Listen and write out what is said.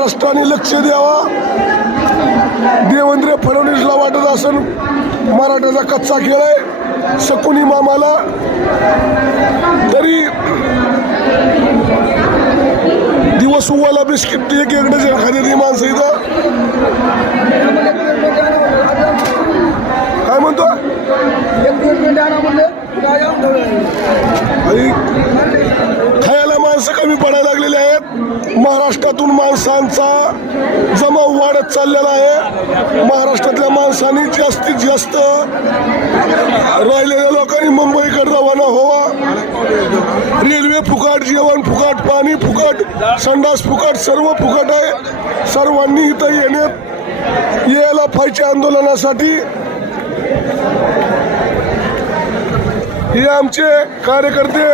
महाराष्ट्राने लक्ष द्यावा। देवेंद्र फडणवीसला वाटत असेल मराठाचा कच्चा खेळ आहे शकुनी मामाला, तरी दिवस उवाला बिस्किट एक एक डझन खाते ती माणसं इथं। काय म्हणतो खायला माणसं कमी पडायला लागलेली आहेत। महाराष्ट्रातून माणसांचा जमाव वाढत चाललेला आहे। महाराष्ट्रातल्या माणसांनी जास्तीत जास्त राहिलेल्या लोकांनी मुंबईकडे रवाना व्हावा। रेल्वे फुकट, जेवण फुकट, पाणी फुकट, संडास फुकट, सर्व फुकट आहे। सर्वांनी इथं यायला पाहिजे आंदोलनासाठी। हे आमचे कार्यकर्ते